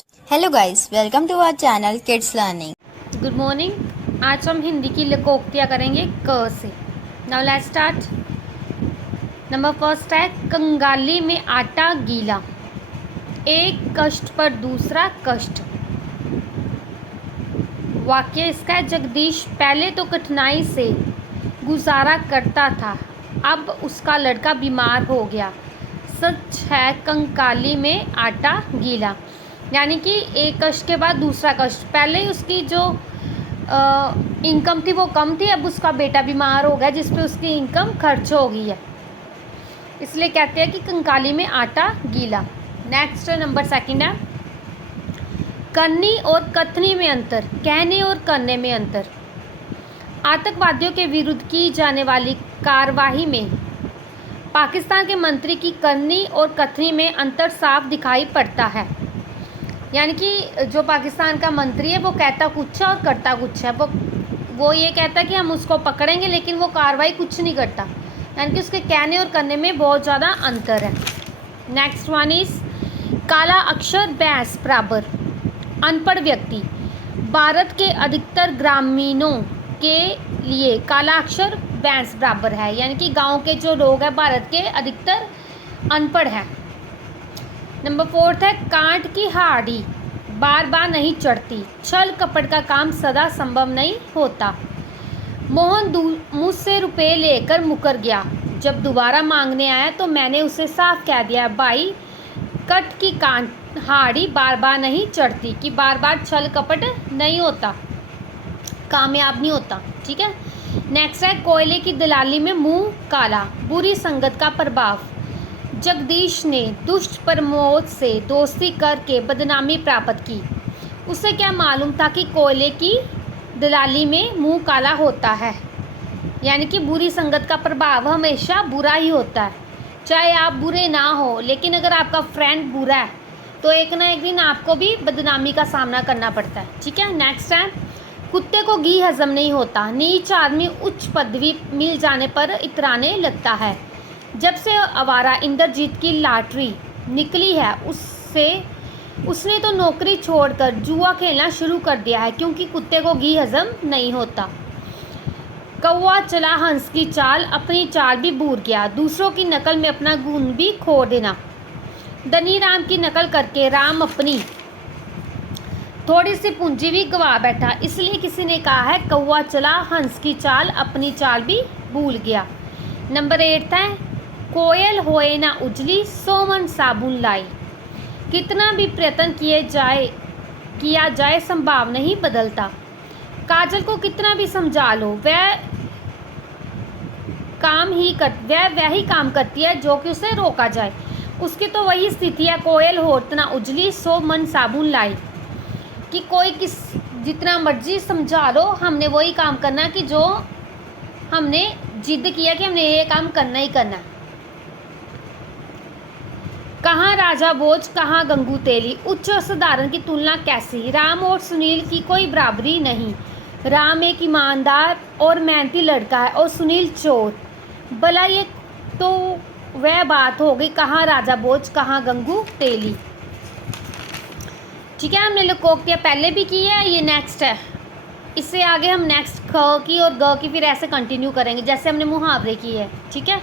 Hello guys, welcome to our channel kids learning. Good morning. आज हम हिंदी की लोकोक्तियाँ करेंगे क से। Now let's start. Number first है कंगाली में आटा गीला, एक कष्ट पर दूसरा कष्ट। वाक्य इसका है, जगदीश पहले तो कठिनाई से गुजारा करता था, अब उसका लड़का बीमार हो गया। सच है कंकाली में आटा गीला, यानी कि एक कष्ट के बाद दूसरा कष्ट। पहले ही उसकी जो इनकम थी वो कम थी, अब उसका बेटा बीमार हो गया जिस पे उसकी इनकम खर्च हो गई है, इसलिए कहते हैं कि कंकाली में आटा गीला। नेक्स्ट नंबर सेकंड है, करनी और कथनी में अंतर, कहने और करने में अंतर। आतंकवादियों के विरुद्ध की जाने वाली कार्रवाई में पाकिस्तान के मंत्री की करनी और कथनी में अंतर साफ दिखाई पड़ता है। यानी कि जो पाकिस्तान का मंत्री है वो कहता कुछ है और करता कुछ है। वो ये कहता है कि हम उसको पकड़ेंगे, लेकिन वो कार्रवाई कुछ नहीं करता। यानी कि उसके कहने और करने में बहुत ज़्यादा अंतर है। नेक्स्ट वन इज काला अक्षर भैंस बराबर। अनपढ़ व्यक्ति, भारत के अधिकतर ग्रामीणों के लिए काला अक्षर भैंस बराबर है, यानी कि गांव के जो लोग हैं भारत के अधिकतर अनपढ़ हैं। नंबर फोर्थ है कांट की हाड़ी बार बार नहीं चढ़ती, छल कपट का काम सदा संभव नहीं होता। मोहन मुझसे रुपए लेकर मुकर गया, जब दोबारा मांगने आया तो मैंने उसे साफ कह दिया, भाई कट की कांट हाड़ी बार बार नहीं चढ़ती, कि बार बार छल कपट नहीं होता, कामयाब नहीं होता। ठीक है। नेक्स्ट है कोयले की दलाली में मुंह काला, बुरी संगत का प्रभाव। जगदीश ने दुष्ट प्रमोद से दोस्ती करके बदनामी प्राप्त की। उसे क्या मालूम था कि कोयले की दलाली में मुंह काला होता है, यानी कि बुरी संगत का प्रभाव हमेशा बुरा ही होता है। चाहे आप बुरे ना हो, लेकिन अगर आपका फ्रेंड बुरा है तो एक ना एक दिन आपको भी बदनामी का सामना करना पड़ता है। ठीक है। नेक्स्ट है कुत्ते को घी हजम नहीं होता, नीच आदमी उच्च पदवी मिल जाने पर इतराने लगता है। जब से आवारा इंद्रजीत की लॉटरी निकली है उसने तो नौकरी छोड़कर जुआ खेलना शुरू कर दिया है, क्योंकि कुत्ते को घी हजम नहीं होता। कौवा चला हंस की चाल, अपनी चाल भी भूल गया, दूसरों की नकल में अपना गुण भी खो देना। धनी राम की नकल करके राम अपनी थोड़ी सी पूंजी भी गवा बैठा, इसलिए किसी ने कहा है कौवा चला हंस की चाल, अपनी चाल भी भूल गया। नंबर 8 है कोयल होए ना उजली, सो मन साबुन लाई। कितना भी प्रयत्न किया जाए संभाव नहीं बदलता। काजल को कितना भी समझा लो, वह ही काम करती है जो कि उसे रोका जाए। उसकी तो वही स्थिति है, कोयल होत ना उजली, सो मन साबुन लाई, कि कोई जितना मर्जी समझा लो, हमने वही काम करना कि जो हमने जिद किया कि हमने ये काम करना ही करना। कहाँ राजा भोज कहाँ गंगू तेली, उच्च और साधारण की तुलना कैसी, राम और सुनील की कोई बराबरी नहीं। राम एक ईमानदार और मेहनती लड़का है और सुनील चोर। भला ये तो वह बात हो गई, कहाँ राजा भोज कहाँ गंगू तेली। ठीक है। हमने लोकोक्तियाँ पहले भी की है, ये नेक्स्ट है। इससे आगे हम नेक्स्ट ख की और ग की फिर ऐसे कंटिन्यू करेंगे जैसे हमने मुहावरे की है। ठीक है।